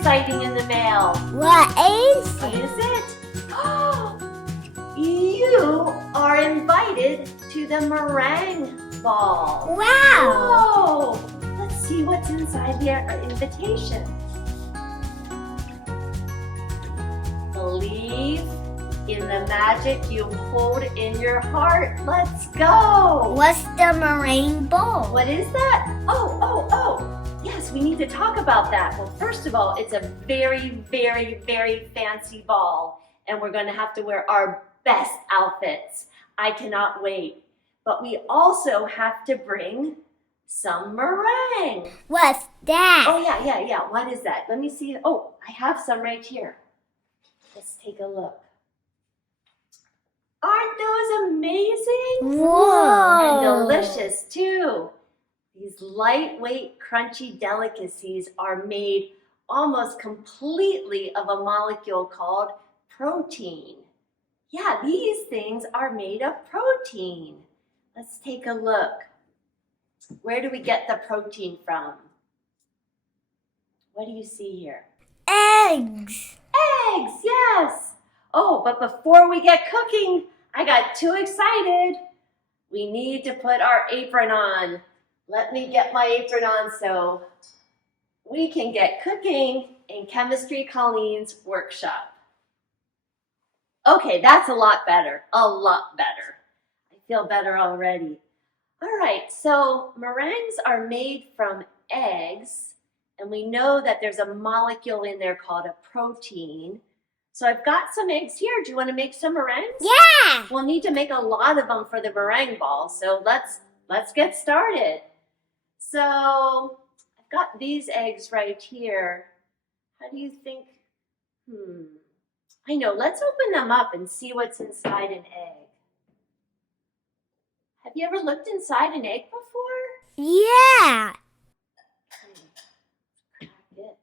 exciting in the mail. What is What it? is it? You are invited to the meringue ball. Wow! Whoa! Let's see what's inside the invitation. Believe in the magic you hold in your heart. Let's go! What's the meringue ball? What is that? Oh. Yes, we need to talk about that. Well, first of all, it's a very, very, very fancy ball, and we're going to have to wear our best outfits. I cannot wait. But we also have to bring some meringue. What's that? Oh, yeah. What is that? Let me see. Oh, I have some right here. Let's take a look. Aren't those amazing? Whoa! And delicious too. These lightweight, crunchy delicacies are made almost completely of a molecule called protein. Yeah, these things are made of protein. Let's take a look. Where do we get the protein from? What do you see here? Eggs! Eggs, yes! Oh, but before we get cooking, I got too excited. We need to put our apron on. Let me get my apron on so we can get cooking in Chemistry Colleen's workshop. Okay, that's a lot better, a lot better. I feel better already. All right, so meringues are made from eggs, and we know that there's a molecule in there called a protein. So I've got some eggs here. Do you want to make some meringues? Yeah! We'll need to make a lot of them for the meringue ball, so let's get started. So I've got these eggs right here. How do you think? I know, let's open them up and see what's inside an egg. Have you ever looked inside an egg before? Yeah! Crack it. Let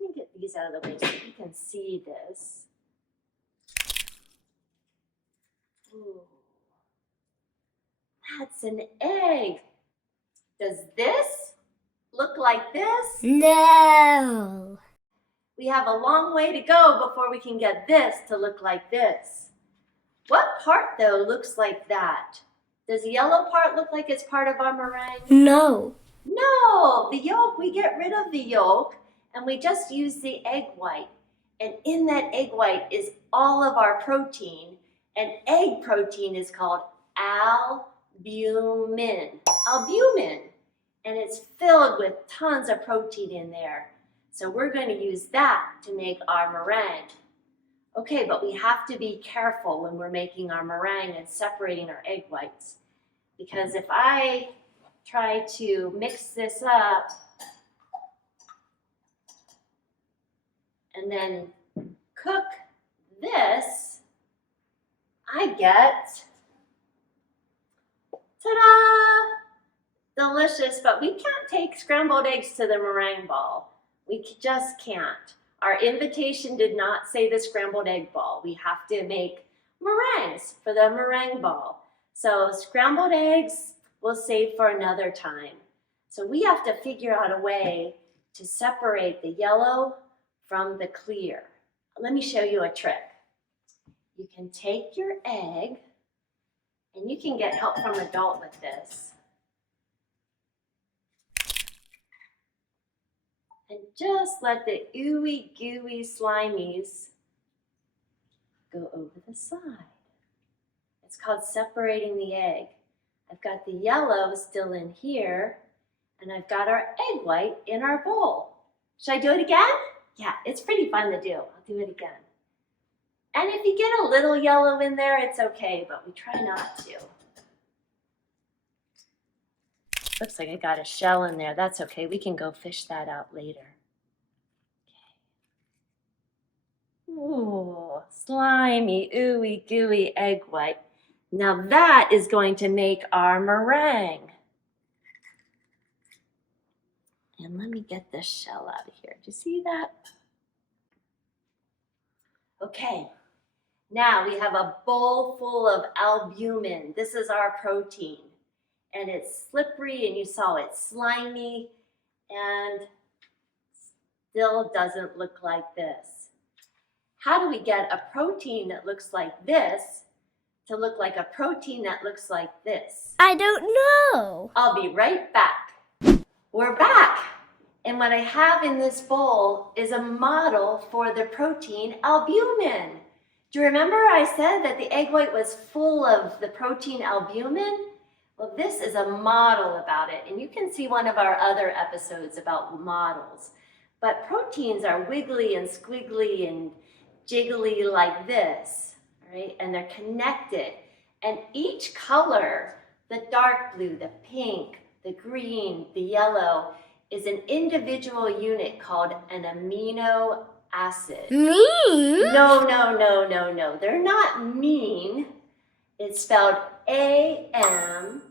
me get these out of the way so you can see this. Ooh. That's an egg. Does this look like this? No! We have a long way to go before we can get this to look like this. What part, though, looks like that? Does the yellow part look like it's part of our meringue? No! No! The yolk, we get rid of the yolk and we just use the egg white. And in that egg white is all of our protein. And egg protein is called albumin. Albumin. And it's filled with tons of protein in there. So we're going to use that to make our meringue. Okay, but we have to be careful when we're making our meringue and separating our egg whites. Because if I try to mix this up and then cook this, I get, ta-da! Delicious, but we can't take scrambled eggs to the meringue ball. We just can't. Our invitation did not say the scrambled egg ball. We have to make meringues for the meringue ball. So scrambled eggs we'll save for another time. So we have to figure out a way to separate the yellow from the clear. Let me show you a trick. You can take your egg, and you can get help from an adult with this. And just let the ooey gooey slimies go over the side. It's called separating the egg. I've got the yellow still in here, and I've got our egg white in our bowl. Should I do it again? Yeah, it's pretty fun to do. I'll do it again. And if you get a little yellow in there, it's okay, but we try not to. Looks like I got a shell in there. That's okay. We can go fish that out later. Okay. Ooh, slimy, ooey gooey egg white. Now that is going to make our meringue. And let me get this shell out of here. Do you see that? Okay. Now we have a bowl full of albumin. This is our protein. And it's slippery, and you saw it's slimy, and still doesn't look like this. How do we get a protein that looks like this to look like a protein that looks like this? I don't know. I'll be right back. We're back. And what I have in this bowl is a model for the protein albumin. Do you remember I said that the egg white was full of the protein albumin? Well, this is a model about it. And you can see one of our other episodes about models. But proteins are wiggly and squiggly and jiggly like this, right? And they're connected. And each color, the dark blue, the pink, the green, the yellow, is an individual unit called an amino acid. Mean? No. They're not mean. It's spelled A-M-I-N-O.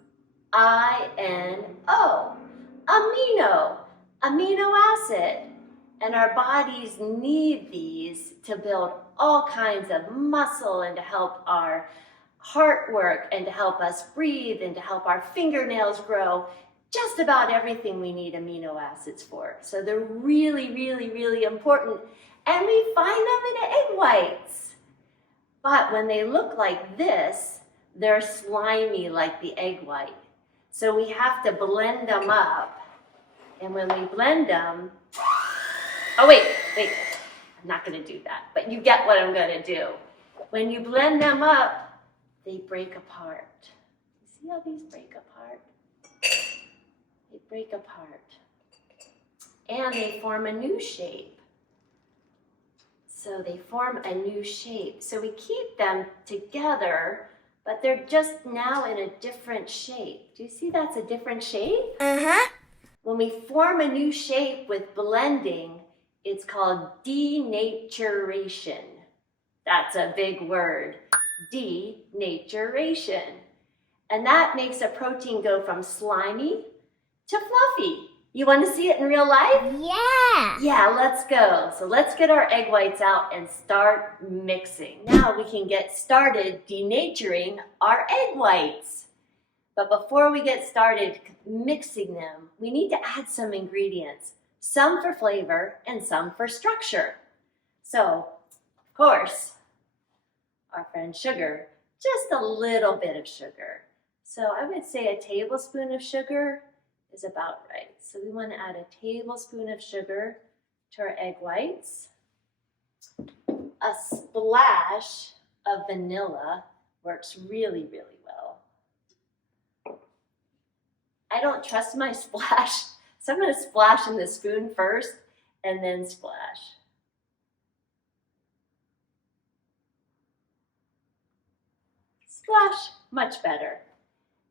Amino acid. And our bodies need these to build all kinds of muscle and to help our heart work and to help us breathe and to help our fingernails grow. Just about everything we need amino acids for. So they're really, really, really important. And we find them in egg whites. But when they look like this, they're slimy like the egg white. So we have to blend them up. And when we blend them, oh wait, I'm not gonna do that, but you get what I'm gonna do. When you blend them up, they break apart. You see how these break apart? They break apart. And they form a new shape. So they form a new shape. So we keep them together, but they're just now in a different shape. Do you see that's a different shape? Uh-huh. When we form a new shape with blending, it's called denaturation. That's a big word. Denaturation. And that makes a protein go from slimy to fluffy. You want to see it in real life? Yeah. Yeah, let's go. So let's get our egg whites out and start mixing. Now we can get started denaturing our egg whites. But before we get started mixing them, we need to add some ingredients. Some for flavor and some for structure. So, of course, our friend sugar, just a little bit of sugar. So I would say a tablespoon of sugar is about right. So we want to add a tablespoon of sugar to our egg whites. A splash of vanilla works really, really well. I don't trust my splash, so I'm going to splash in the spoon first and then splash. Splash, much better.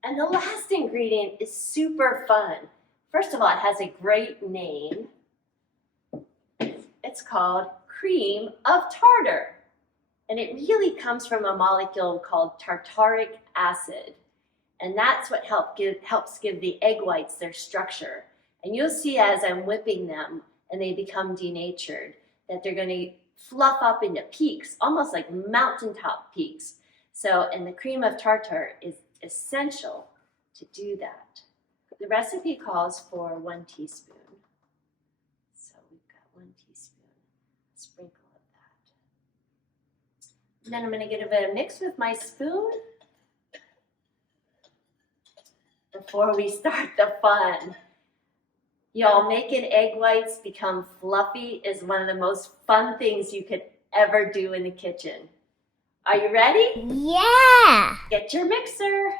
And the last ingredient is super fun. First of all, it has a great name. It's called cream of tartar. And it really comes from a molecule called tartaric acid. And that's what helps give the egg whites their structure. And you'll see as I'm whipping them and they become denatured, that they're going to fluff up into peaks, almost like mountaintop peaks. So, and the cream of tartar is essential to do that. The recipe calls for 1 teaspoon. So we've got 1 teaspoon, a sprinkle of that. And then I'm going to get a bit of mix with my spoon before we start the fun. Y'all, making egg whites become fluffy is one of the most fun things you could ever do in the kitchen. Are you ready? Yeah. Get your mixer.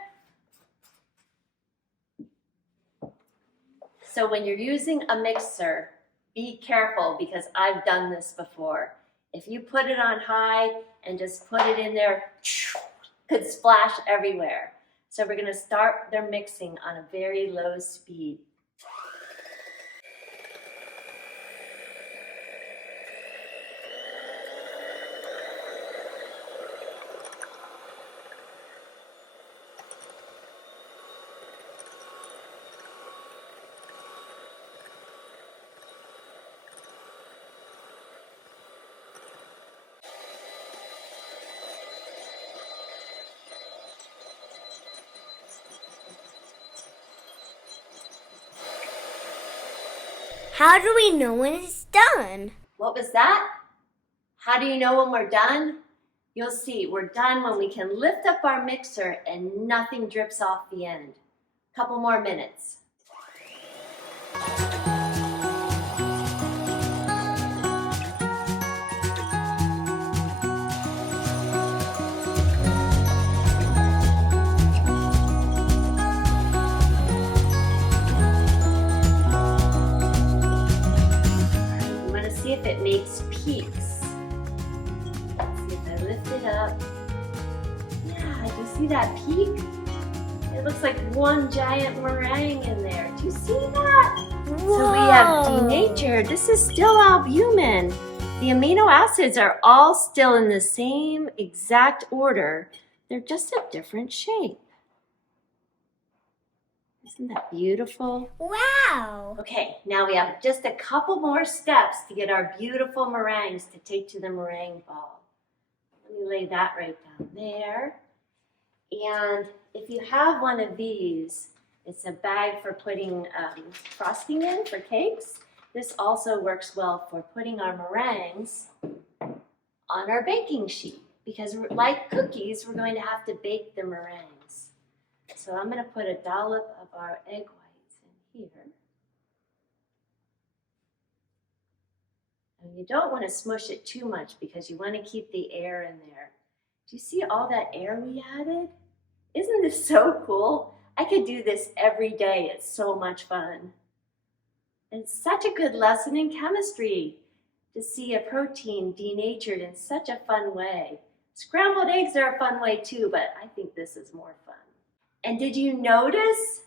So when you're using a mixer, be careful because I've done this before. If you put it on high and just put it in there, it could splash everywhere. So we're going to start their mixing on a very low speed. How do we know when it's done. What was that? How do you know when we're done? You'll see, we're done when we can lift up our mixer and nothing drips off the end. Couple more minutes. You want to see if it makes peaks. Let's see if I lift it up. Yeah, do you see that peak? It looks like one giant meringue in there. Do you see that? Whoa. So we have denatured. This is still albumin. The amino acids are all still in the same exact order. They're just a different shape. Isn't that beautiful? Wow. Okay, now we have just a couple more steps to get our beautiful meringues to take to the meringue ball. Let me lay that right down there. And if you have one of these, it's a bag for putting frosting in for cakes. This also works well for putting our meringues on our baking sheet because like cookies, we're going to have to bake the meringues. So I'm going to put a dollop of our egg whites in here. And you don't want to smush it too much because you want to keep the air in there. Do you see all that air we added? Isn't this so cool? I could do this every day. It's so much fun. And it's such a good lesson in chemistry to see a protein denatured in such a fun way. Scrambled eggs are a fun way too, but I think this is more fun. And did you notice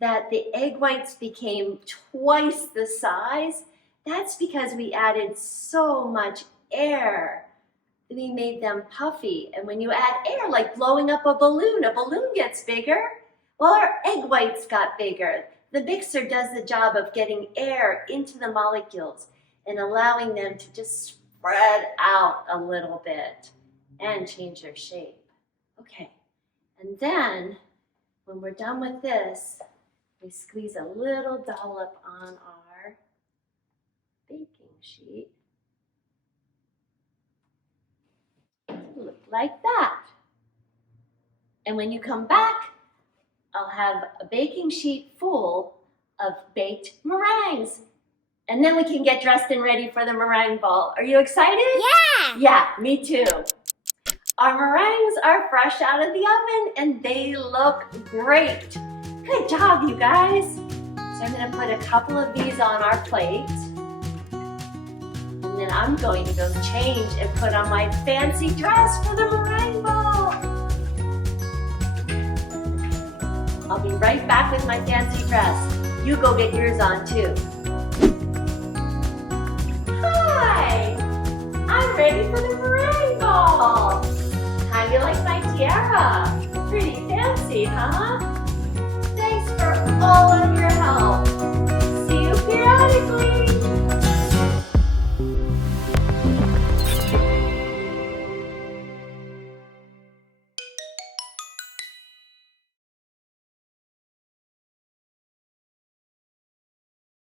that the egg whites became twice the size? That's because we added so much air. We made them puffy. And when you add air, like blowing up a balloon gets bigger. Well, our egg whites got bigger. The mixer does the job of getting air into the molecules and allowing them to just spread out a little bit and change their shape. Okay, and then when we're done with this, we squeeze a little dollop on our baking sheet. Look like that. And when you come back, I'll have a baking sheet full of baked meringues. And then we can get dressed and ready for the meringue ball. Are you excited? Yeah. Yeah, me too. Our meringues are fresh out of the oven and they look great. Good job, you guys. So I'm gonna put a couple of these on our plate. And then I'm going to go change and put on my fancy dress for the meringue ball. I'll be right back with my fancy dress. You go get yours on too. Hi! I'm ready for the meringue ball. How do you like my tiara? Pretty fancy, huh? Thanks for all of